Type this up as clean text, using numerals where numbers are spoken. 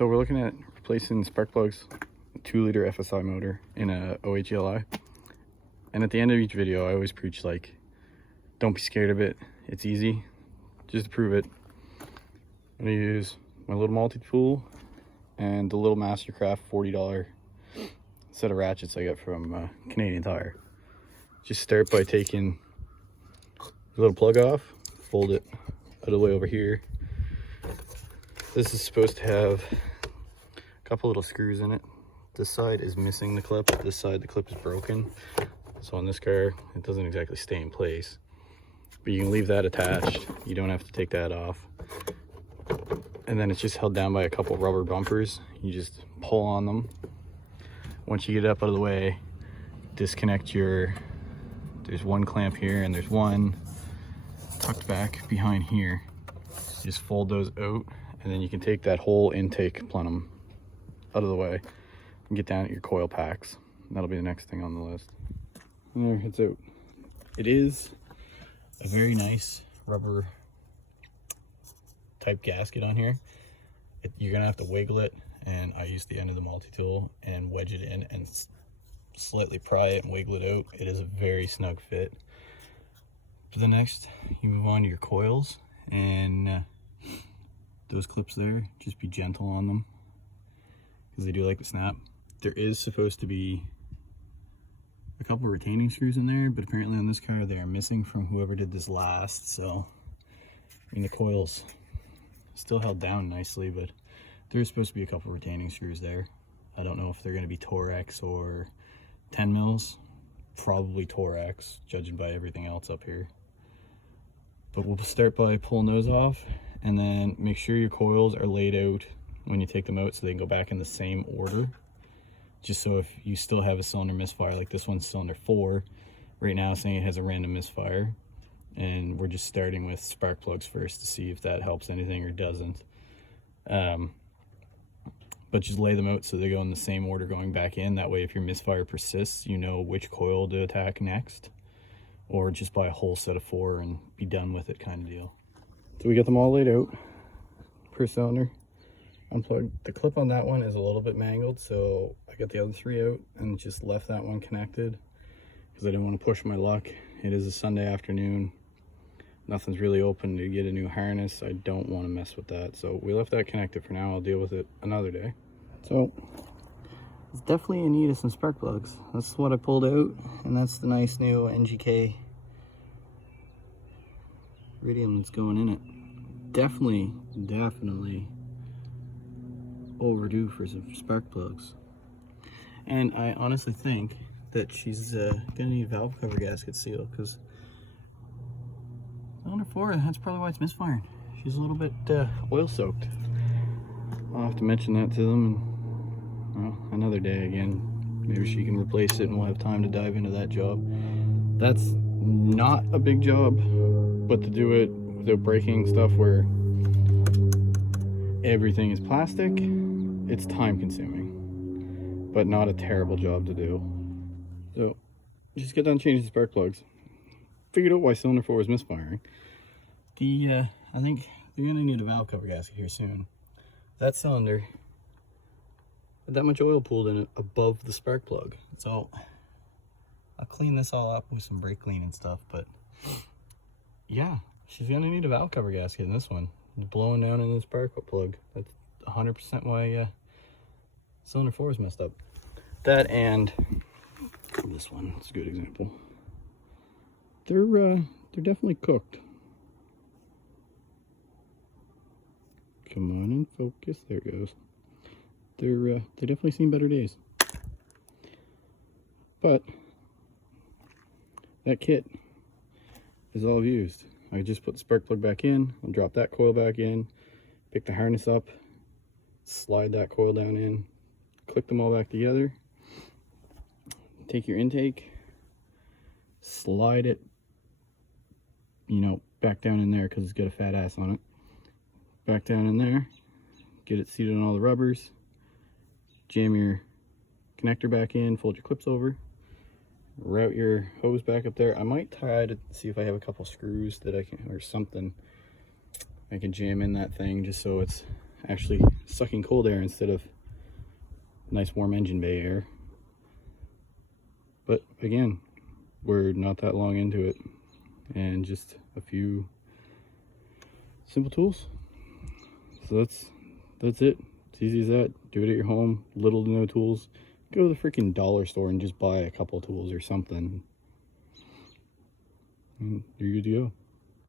So we're looking at replacing spark plugs, a 2-liter FSI motor in a OHLI. And at the end of each video, I always preach, like, don't be scared of it. It's easy. Just to prove it, I'm gonna use my little multi-tool and the little Mastercraft $40 set of ratchets I got from Canadian Tire. Just start by taking the little plug off, fold it out of the way over here. This is supposed to have a couple little screws in it. This side is missing the clip. This side, the clip is broken. So on this car, it doesn't exactly stay in place. But you can leave that attached. You don't have to take that off. And then it's just held down by a couple rubber bumpers. You just pull on them. Once you get it up out of the way, disconnect there's one clamp here and there's one tucked back behind here. Just fold those out, and then you can take that whole intake plenum out of the way and get down at your coil packs. That'll be the next thing on the list. And there, it's out. It is a very nice rubber type gasket on here. You're gonna have to wiggle it, and I use the end of the multi-tool and wedge it in and slightly pry it and wiggle it out. It is a very snug fit. For the next, you move on to your coils, and those clips there, just be gentle on them because they do like to snap. There is supposed to be a couple retaining screws in there, but apparently on this car they are missing from whoever did this last. So I mean, the coils still held down nicely, but there's supposed to be a couple retaining screws there. I don't know if they're going to be Torex or 10 mils. Probably Torex, judging by everything else up here. But we'll start by pulling those off, and then make sure your coils are laid out when you take them out so they can go back in the same order. Just so if you still have a cylinder misfire, like this one's cylinder 4 right now, saying it has a random misfire, and we're just starting with spark plugs first to see if that helps anything or doesn't. But just lay them out so they go in the same order going back in. That way if your misfire persists, you know which coil to attack next, or just buy a whole set of 4 and be done with it kind of deal. So we got them all laid out per cylinder. Unplugged. The clip on that one is a little bit mangled, so I got the other 3 out and just left that one connected because I didn't want to push my luck. It is a Sunday afternoon. Nothing's really open to get a new harness. I don't want to mess with that, so we left that connected for now. I'll deal with it another day. So it's definitely in need of some spark plugs. That's what I pulled out, and that's the nice new NGK iridium that's going in it. Definitely overdue for some spark plugs. And I honestly think that she's gonna need a valve cover gasket seal, because cylinder 4, that's probably why it's misfiring. She's a little bit oil soaked. I'll have to mention that to them, and well, another day again. Maybe she can replace it and we'll have time to dive into that job. That's not a big job, but to do it without breaking stuff where everything is plastic, it's time consuming, but not a terrible job to do. So just get done changing the spark plugs. Figured out why cylinder 4 was misfiring. I think you're gonna need a valve cover gasket here soon. That cylinder had that much oil pooled in it above the spark plug. So I'll clean this all up with some brake clean and stuff, but yeah, she's gonna need a valve cover gasket in this one. It's blowing down in the spark plug. That's 100% why cylinder 4 is messed up. That, and this one, it's a good example. They're definitely cooked. Come on and focus. There it goes. They're definitely seen better days. But that kit is all I've used. I just put the spark plug back in. I'll drop that coil back in, pick the harness up, slide that coil down in, click them all back together. Take your intake, slide it, you know, back down in there because it's got a fat ass on it. Back down in there, get it seated on all the rubbers, jam your connector back in, fold your clips over, route your hose back up there. I might try to see if I have a couple screws that I can, or something I can jam in that thing just so it's actually sucking cold air instead of nice warm engine bay air. But again, we're not that long into it, and just a few simple tools. So that's it. It's easy as that. Do it at your home. Little to no tools. Go to the freaking dollar store and just buy a couple tools or something, and you're good to go.